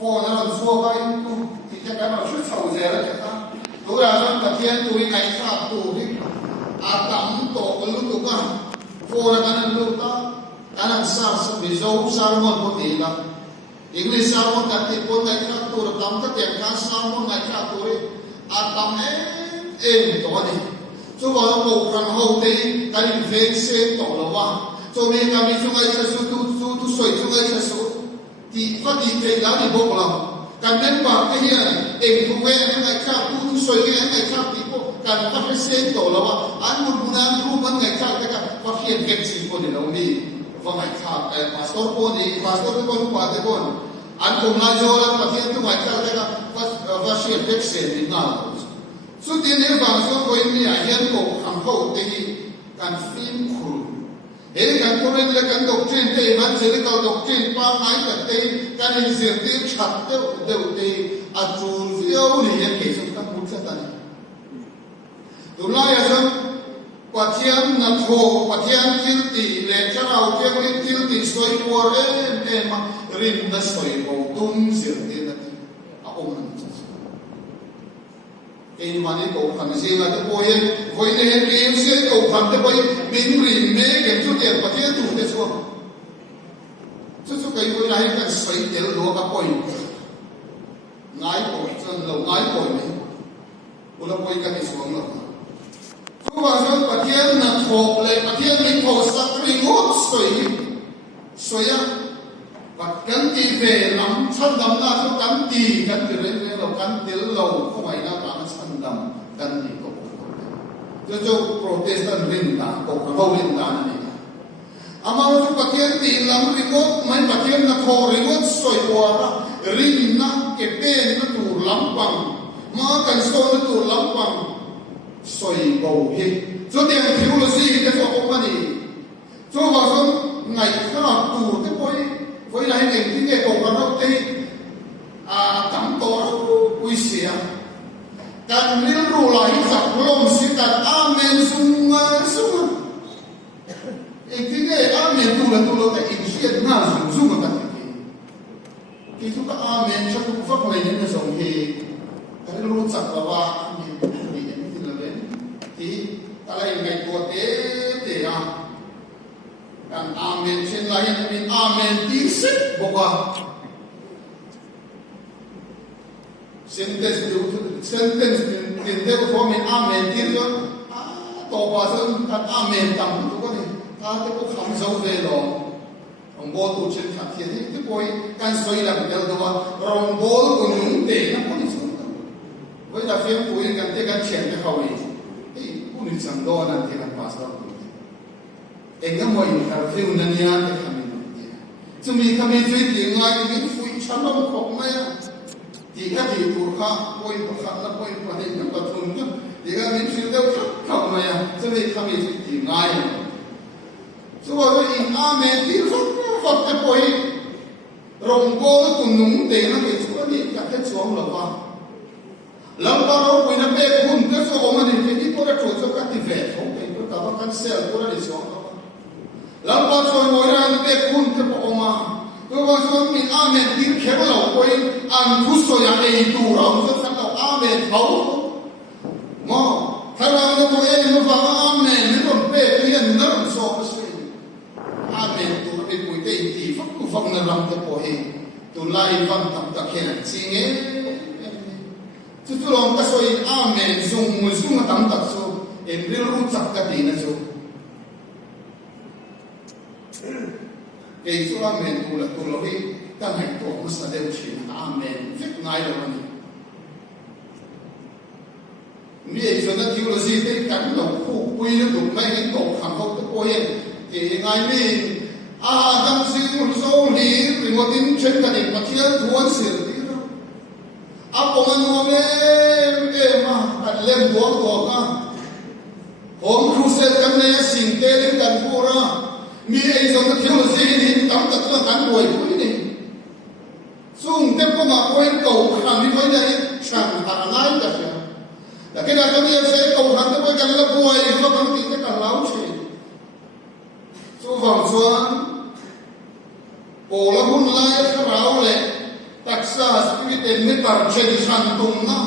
phone làm số cái cái nó xuất sầu dễ là cái ta, tôi là dân tập thiên tôi ngày khác tôi đi, tắm tổ cái lúc tôi cả, phone là cái lúc ta, cái này sao bị dấu sao muốn có thể là, English sao muốn cái thì con ngày khác tôi là tắm cái tiền khác sao muốn ngày khác tôi đi, tắm em tổ đi, cho vào một phần hậu thì cái này về xem tổ là quá, cho nên cái mình chúng ta sẽ tu soi chúng ta sẽ số, thì phát đi cái đó thì bộ lòng. Cần đến bảo cái gì này, em thu về những ngày khác tu soi cái ngày khác thì có cần phát sinh tổ là mà anh muốn muốn ăn thu vẫn ngày khác cái cả phát hiện cái gì của điều đi và ngày khác cái pastor của đi pastor của qua cái con anh cùng là do là phát hiện tu ngày khác cái cả phát hiện cái gì đi nào số tiền này bằng số của anh này hiện có hàng hậu thì cần phim khử Ini kan kuren lekan doktrin te evangelical doktrin pa ngai ka te kan inzir te chat te te achul vio ni ye ke sum kan mut sa ni tulai asam pathian na tho pathian kilti le charau te rin kilti soi por em rin na soi ko tum zir te na a om na cái mà đi cầu khẩn gì là cái bồi với này cái sẽ cầu khẩn cái bồi mình rìn mê cái chút tiền và thế chủ thế xuống chút cái bồi này cần xoay tiền lúa cái bồi ngái bồi chân lâu ngái bồi này bồi là bồi cái này xuống rồi chú bảo cho bà thiên là thổ lại bà thiên linh thổ sắc linh hốt xoay á và cắn tì về lắm chân đầm ra cho cắn tì cắn từ lên là cắn tiếng lầu không phải là bạn chân đầm cắn tì có cho protestant rin ta có không rin ta này ama cho bát thiên tì lắm remote mấy bát thiên là thô remote xoay qua rin na ke pen na tur lampang ma kan so na tur lampang soi bo hi cho tiang theology te so ko mani cho wa son ngai kha tur te voi lai ngai ti ke ko ka te tam to ui sia kan lil ru lai sak lom si kan amen sung ti ke amen tu lo te in siat na sung ka ki tu ka amen cha tu fa ko nei ne song he kan ru sak la wa amen ni ne ti la ben ti ta lai ngai ko te kan amen chen lai ne amen ti se bo ka sentence din de ko min amen ti zo to ba so kan amen tam tu ko ni ta te ko kham zo ve lo ông bố tu chân thật thiệt ấy, cái bôi can xoay làm cái đâu đó, ông bố còn những tiền nó có gì xuống đâu, với là phim bôi cái cái chuyện cái khẩu ấy, ấy cũng đi sang đó là thì làm pass đâu, anh em mọi người làm phim nên nhà cái thằng mình, chúng mình thằng mình chơi tiếng Anh thì mình phui chăm lắm không mấy à, thì cái gì tu khác, bôi khác là bôi mà thì nó có thun chứ, thì cái mình chơi đâu không mấy à, chúng mình thằng mình chơi tiếng Anh, cho nên in amen thì Phật cái bồi rồng bố cùng nung tiền nó bị chúa đi cả hết xuống là vào lâm bao lâu bồi nó bê cùng cái số mà thì cái có cái chỗ cho các thị vệ không phải có cả các xe có là để xuống lâm bao rồi ngồi ra nó bê cùng cái bộ mà tôi vào xuống mình amen tiếng khéo lẩu bồi ăn phút rồi ăn đầy đủ rồi tôi phát đầu amen thấu mà thay vào nó bồi em nó vào amen nó còn bê cái hiện nó còn so với amen tu bị bụi tê thì phát tu phong là làm cái bộ hình tu lai văn tập tập hiện chỉ nghe tu tu lòng cái soi amen dùng mùi dùng mà tập tập số em biết lúc tập cái gì nữa số cái số amen tu là cái ta hãy tu một sa đều chỉ amen viết ngay rồi này bây giờ nó thiếu là gì cái cảnh đầu phụ quy nó đủ mấy cái tổ hàng không cái bộ hình thì ngay mình đang sinh một số lý vì một tin chuyện cả định mà thiên thuần xử lý đó công an hôm em mà anh lên buông buộc à hôm khu xe cắm này xin tê đến gần phố ra mi ấy rồi nó thiếu là gì thì tắm tất là cán bồi cuối này xuống tiếp có mà quên cầu hàng đi với này chẳng thằng lái cả là cái này có nghĩa sẽ cầu hàng tới với căn là bồi do căn tin cái căn láo chuyện số vòng xuân cổ là hôn lại cái rau lệ đặc sắc cái tên mới tạm chơi sản tùng na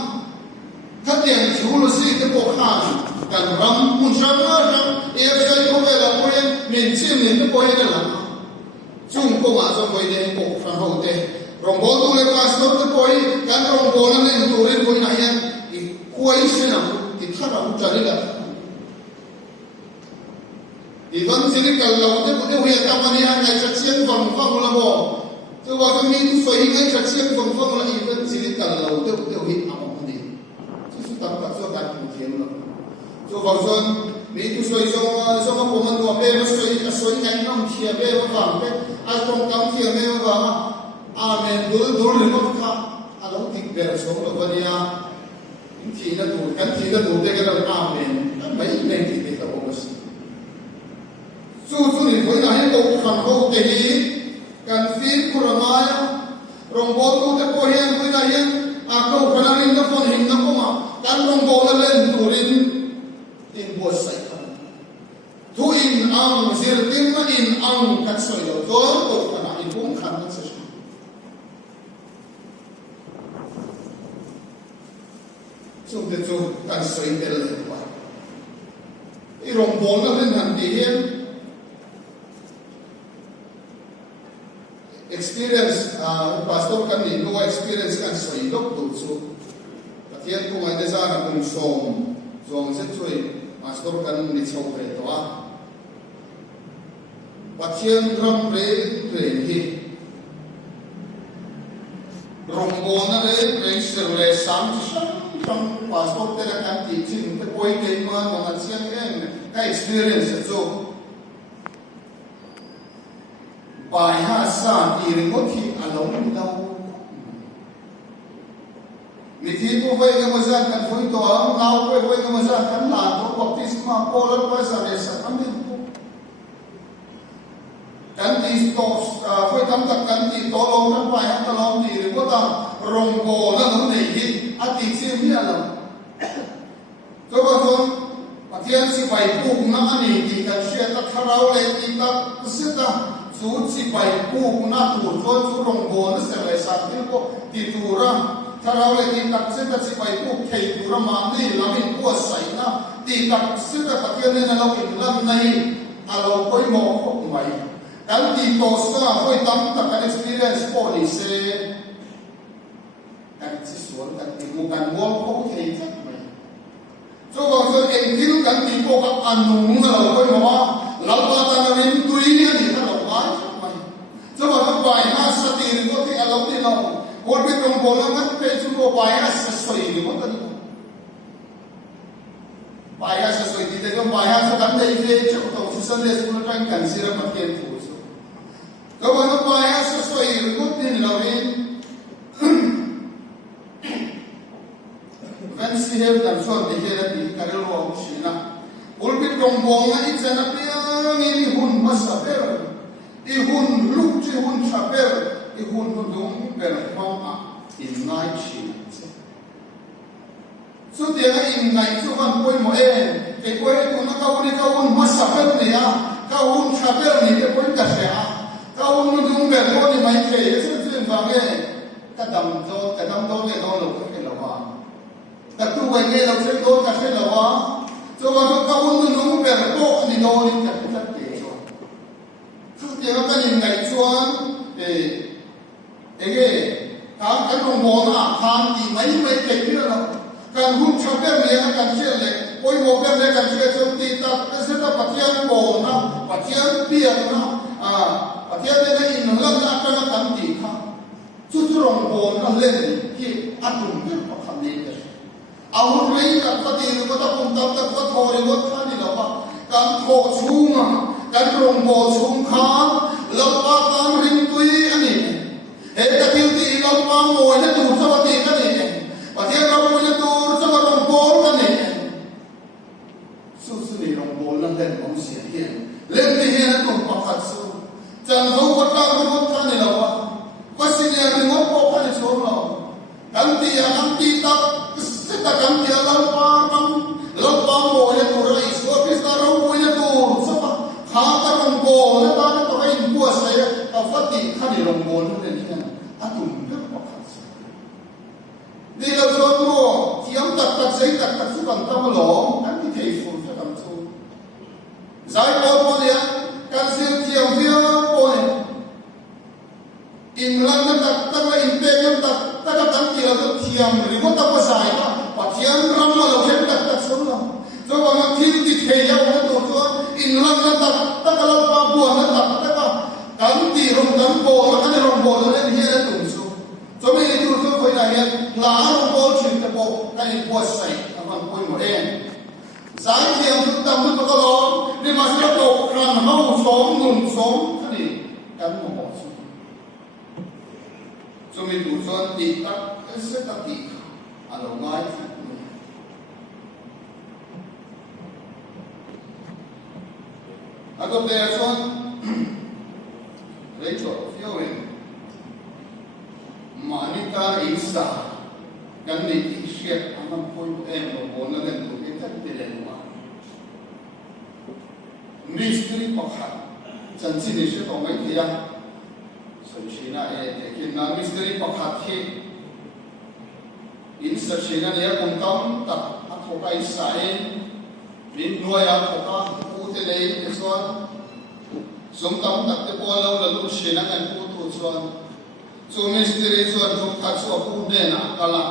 các tiền chủ là gì cái bộ hàng cần rắm hôn sáng á rắm em chơi không phải là bôi miền chiêm miền cái bôi này là chung cô mà cho bôi này bộ phản hậu tệ rồng bố tu lên pass nó cái bôi cái rồng bố nó lên tu lên bôi này thì quay xe nào thì thắt vào trở đi là thì vẫn chỉ cần lâu thế cũng đều hiện trong anh em ngày chặt xiên vòng phong là bỏ tôi vào trong mình xoay ngay chặt xiên vòng phong là gì vẫn chỉ cần lâu thế cũng đều hiện trong anh em chứ tập tập cho cả những chuyện rồi tôi vào trong mình tôi xoay trong một mình của bé nó xoay ngay năm chia bé nó vàng bé ai trong cắm chia bé nó vàng amen đôi lên nó khác à đâu thích bé số là vậy à chỉ là đủ cái chỉ là đủ cái là amen mấy ngày thì cái đó cũng su ni voi na he ko khan ho te hi kan fin kuramaya rombo tu te ko hian voi na hian a ko khana rin na phone hin na ko ma kan rombo na len turin in bo sai kan tu in ang zir tin ma in ang kat soi lo to ko khana in bung khan na sa su te chu kan soi te le wa i rombo na len han ti hian experience pastor kan ni no experience kan soi lok tu chu pathian ko ngai desa na kum som se chui pastor kan ni chau re to a pathian ram re hi rombo na re se re sam sam pastor te kan ti chin te koi ke ma ma chiang en ka experience chu bài hát sa thì đừng có thi à lâu đâu mi thi tu vai ka mazan kan foi to ang ngau ko vai ka mazan kan la to baptisma polal pa sa resa amin po kan ti to foi tam tak kan ti to long kan pai han ta long ti ri ko ta rong ko na no nei hi ati si mi ala to ba to patian si pai pu na ani ti kan sia ta tharau le ti ta sita su si pai pu na tu zo chu rong ko na se le sa ti ko ti tu ra tharau le ti tak sita si pai pu thei tu ra ma ni lamin ko sai na ti tak sita patian ne na lo ki lam nei alo koi mo ko mai kan ti to sa foi tam tak kan experience po ni se kan si suan kan ti mu kan mo ko thei tak mai so ba so en til kan ti ko ka anung na lo koi mo la pa ta na rin tui ni ni ka lo mai mai so ba so bai ha sa ti ri ko ti alo ti lo ko be tong ko la kan pe su ko bai ha sa so ni mo ta ni bai ha sa so ti te ko bai ha sa kan dei fe cho to su san le su na kan kan si ra pa ti tuก็วันนั้นไปอาศัยสวยรุดนี่เราเองแฟนซีเฮลดันส่วนที่เฮลดีการรวมสินะอุลปิดตรงบงนะอีเจนับยังอีหุ่นมาสับเปอร์อีหุ่นลูกที่หุ่นสับเปอร์อีหุ่นดงเป็นห้องอ่ะอินไงชินสุดท้ายอินไงสุวรรณป่วยหมดเองไอ้ป่วยตัวนั้นเขาหุ่นมาสับเปอร์เนี่ยเขาหุ่นสับเปอร์นี่จะป่วยกระเสียเขาไม่ดูแบบโน้นไม่เคยซึ่งฟังเองถ้าดำโดนเนี่ยโดนหลงให้เราว่าแต่ตัวเองเราใช้โดนกับให้เราว่าส่วนเขาไม่ดูแบบโน้นนี่โดนนี่จะเป็นเตะส่วนซึ่งเดี๋ยวกันยังไงส่วนการลงมองอาคารที่ไม่เก่งเนี่ยเราการหุ่นชอบแบบนี้การเชื่อเลยโอ้ยโมแบบนี้การเชื่อจนตีตาเป็นเส้นปัจจัยโกงนะปัจจัยเปียกนะประเทศนี้อินเดียนักการตั้งดีค่ะสุดรงโบนเล่นที่อันดุเรื่องของคำนี้เลยเอาเรื่องการปฏิรูปก็ต้องทำแต่ก็ทอริวัฒน์นี่แหละว่าการโถชุ่มการรงโบชุ่มค้าแล้วก็การริมตุยอันนี้เหตุการณ์ที่เราฟังโวยจะดูสวัสดีกันนี่ประเทศเราจะดูสวัสดีรงโบกันนี่สุดนี่รงโบนั่นเล่นของเสียเที่ยงเล่นที่เห็นนั่นต้องประคัตสู้จังเขาวัดเราวัดท่านนี่เราว่าสิ่งนี้เป็นงบพอพันธุ์ชมเรากันที่ตักสิตากันที่เราปาโมยตัวไรสวพิสตาเราโมยตัวสปะข้ากันลงโบแล้วตอนนั้นตัวให้บัวใส่กับฟัดติขันนี่ลงโบนั่นเองนี่นะอาตุ่มเรื่องประคัตสู้นี่เราชมโมที่ยำตักใส่ตักสุกันตั้งหลงกันที่เทฝุ่นจะทำสู้ใจโบเนี่ยการเสียเที่ยวเที่ยวโอ้ยอินลันนั่นตั้งแต่อินเปียกันตั้งแต่ที่เราเที่ยวหรือว่าตั้งแต่สายนะปัจจัยรำเราเห็นตั้งส่วนเราจะว่างั้นที่เที่ยวนั่นตัวอินลันนั่นตั้งแต่เราปาบัวนั่นตั้งแต่กันที่รงกันโบแล้วกันรงโบแล้วเนี่ยนั่นตัวส่วนจะไม่ได้ตัวคนไหนเนี่ยหลารงโบชินแต่โบกันบัวใส่ทำมันป่วยหมดเองสายเที่ยวตั้งแต่ก็ร้องนี่มาสิเราโตกันเฮาสองหนุ่มสองนี่กันหมดจะมีตัวส่วนติดตักเสตติกอันเราง่ายอันตัวเดียวส่วนเรื่องชั่วเที่ยวเองมานิตาอิสระกันนี่ที่เชื่ออันนั้นพูดเองเราโอนนั่นเองตัวที่จะเป็นเรื่องว่ามิสตรีประคัตฉันสิ่งนี้ฉันต้องไม่เที่ยงสุชีน่าคิดนามิสตรีประคัตที่อินสัชีน่าเนี่ยคงต้องตัดอัฐบายสายบินหน่วยอัฐบายพูดเลยส่วนสมต้องตัดที่พอเราเราดูชีน่ากันพูดส่วนส่วนมิสตรีส่วนทุกขัดส่วนพูดเนี่ยนะก็ละ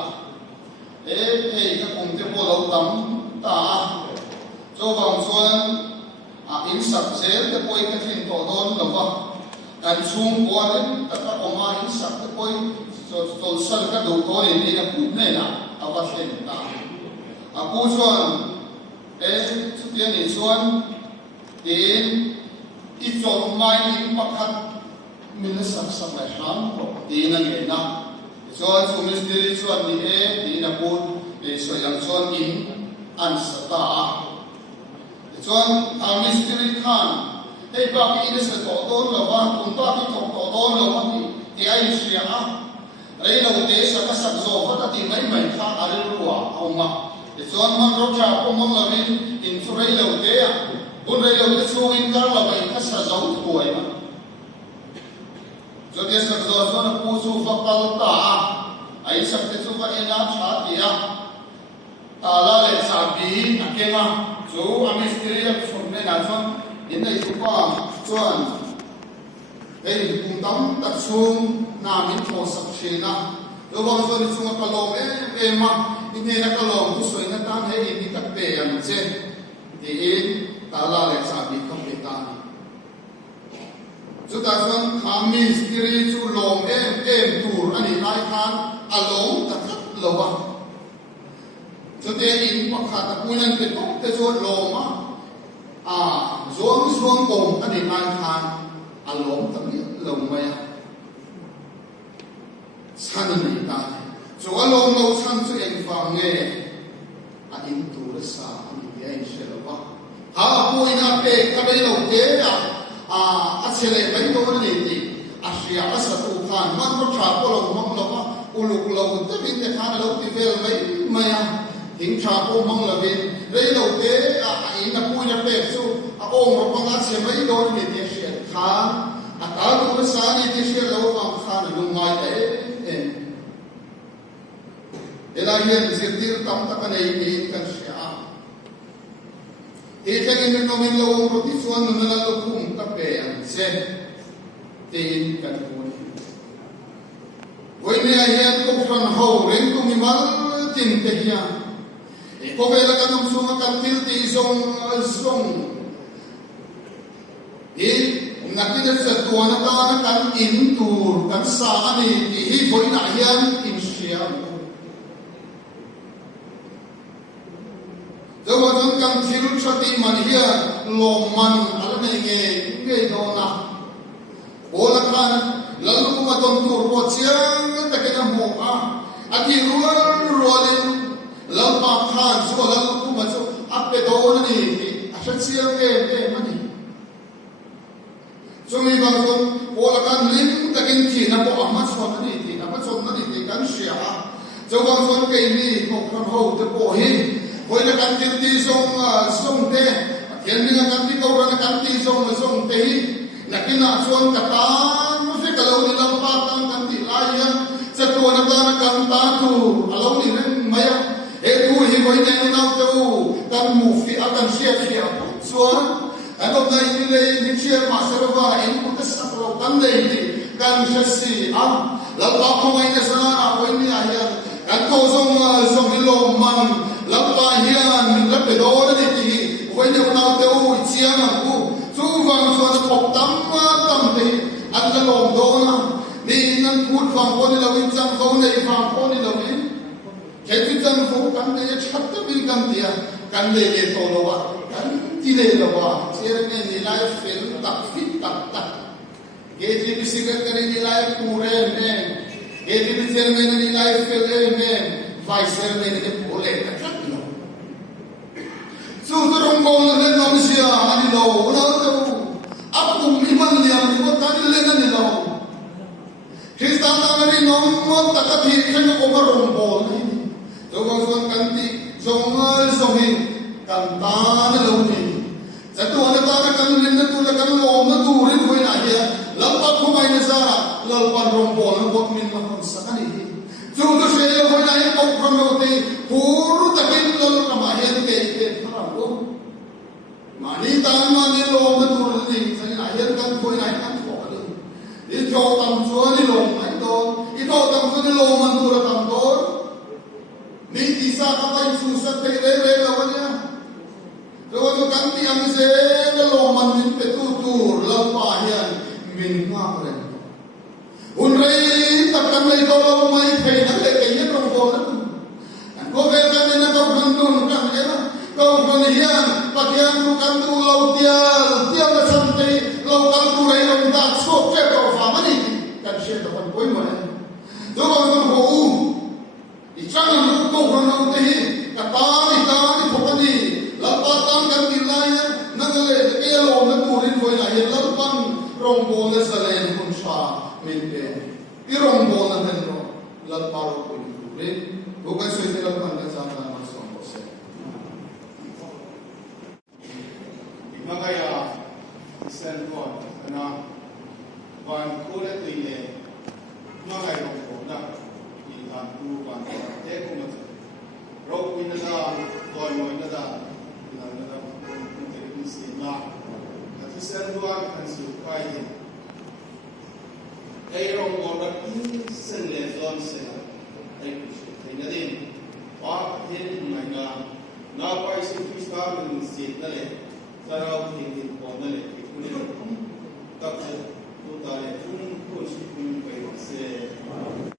ก็คงที่พอเราตั้งตาส่วนบางส่วนอินสักเซลจะป่วยกันทิ้งตัวโดนหรือว่าการชุ่มบัวนั้นแต่ก็ออกมาอินสักจะป่วยตัวสั่นก็ดูตัวนี่นะพูดเนี่ยนะเอาไปเส้นตาพูดส่วนสุดท้ายนี่ส่วนที่จดหมายอินประคัตมินสักสมัยนั้นดีนั่นเองนะ cho chú mystery cho anh đi na bút để soi yang cho in an sata cho anh mystery khan hey ba cái ini sẽ tổ tôn là ba cùng ta cái tổ tôn là ba thì ai sẽ đấy là một cái sự sắc dầu và thì mấy mấy khác ở đây luôn ông mà để cho anh mang rau trà cũng mang là bên in cho đây là một cái à buôn đây là một cái số in các là mấy cái sắc dầu tuổi mà cho cái sắc dầu cho nó cu su và cao ta ấy sắc cái su và em đã trả tiền ta là để trả phí à cái mà chú anh ấy là phần này là cho đến đây chúng ta cho anh đây cùng tắm tập trung na min thô sắp xí na rồi vào rồi chúng ta kalom em mà in này là kalom tu soi na tan hay in tập bè em chứ thì in ta là lệ sa bị không bị tan chúng ta chọn tham mystery chú lom em tour anh ấy lại khan alom tập rất lâu à cho nên in mặc khát tập quân nhân cái công cái chọn lom à xuống cùng anh ấy lại khan alom tập lom mày san này ta cho alom lâu san cho anh phàm nghe anh in tu ra sa anh anh sẽ là ba ha bôi na pe cái đây lâu thế à sẽ lại mấy đồ này thì sẽ asa tu khan mang có trả có lâu mang lâu ba ulu lâu tất nhiên cái khan lâu thì về mấy mày hình trả có mang là về đây lâu thế in na bôi na pe so ông mà bằng sẽ mấy đồ này thì sẽ khan ta tu ra sa này thì sẽ lâu vàng khan là dùng mai đấy Elahian zirtir tam tak na ini kan siya. Ikan ini nomin lawang roti suan nunalalukum kape ang sen. Tiin kan puni. Woi ni ahian kufran hau ring kumimal tin tehya. Iko vela kanong sunga kan tilti zong. Nakita sa tuwa na kan intur kan saan ni woi na ahian in siya. Nếu mà chúng ta thiếu cho tim mình hiện lồng man ở đây nghe đó na, bố là khan, lần lúc mà tuần tour bố chiang ta cái năm hồ à thì ruột lên, lần mà khan số lần lúc mà số áp về đó này thì sẽ chiang cái mà đi, cho nên bằng con bố là khan lim ta cái gì na bố mà số này thì na mà số này thì cái gì à, cho bằng con cái này không còn hậu thì bố hết. Voi na kanti song te hian ninga kanti ko ra na kanti song te hi nakina chuan kata ma fe kalo ni lam pa tang kanti lai ya cha to na kan ta tu alo ni ren maya e tu hi voi na na tu kan mu fi a kan sia chuan kan ob nai ni le ni sia ma sa va en ku ta sa lo kan nei ni kan si a la pa ko mai na sa na voi ni a ya kan to song hi lo man lappa hian lappe do ni ti voi ne na te u chiang a ku chu wang so na pok tam te an la lom do na ni nan phut phang ko ni lo in chang ko nei phang ko ni lo in ke ti chang ko kan ne chat ta bin kan dia kan le to lo wa kan ti le lo wa che ne ni lai fel tak fit tak ke ti bi sigat kan ni lai pure ne ke ti bi cher me ni lai fel ne vai ser me ni pole ka Suturong kong na nom siya ani lo na to apung iman liam ni mo tan le na ni lo Kristan ta ni nom mo ta ka thi khen ko ba rong bol ni to bang son kan ti zongal zohin kan ta na lo ni sa to na ta kan lin na tu la kan lo na tu rin hoi na ya lam pa ko mai na sa lal pan rong bol na bot min ma kon sa ni chu to se yo hoi na ya ko khom lo ti puru ta kin lo ka ma hen ke Mani tan mani lo na tu ni sa ni na hian kan phoi nai kan tho ni ni tho tam chu ni lo mai to I tho tam chu ni lo man tu ra tam to ni ti sa ka pai chu sa te re la wa nya ro kan ti ang se la lo man ni pe tu la pa hian min ma re un rei ta kan nei do lo mai thei na le ke ni rong bo na ko ve kan ni na ko kan tu kan ke na kau panihian pakian tu kan tu lau tiang na sampai lau kan tu rai lau tak sok ke kau famani kan siapa pun koi mana. Jauh kan tu le salen kun sha min pe irong bo na den ro la paro ko ni ko ka so te la man na sa na ma so mo se imagaya sen ko na wan ko le ti le magay ko na ni han tu wan te ko ma ro win na da toy mo na da na da te ni si na ti sen do an kan su kai ni ai ro mo da ti sen le zon se ai ku se te na din pa te ni mai ga na pai se krista ni si na le sarau ti ni ko na le ku ni ta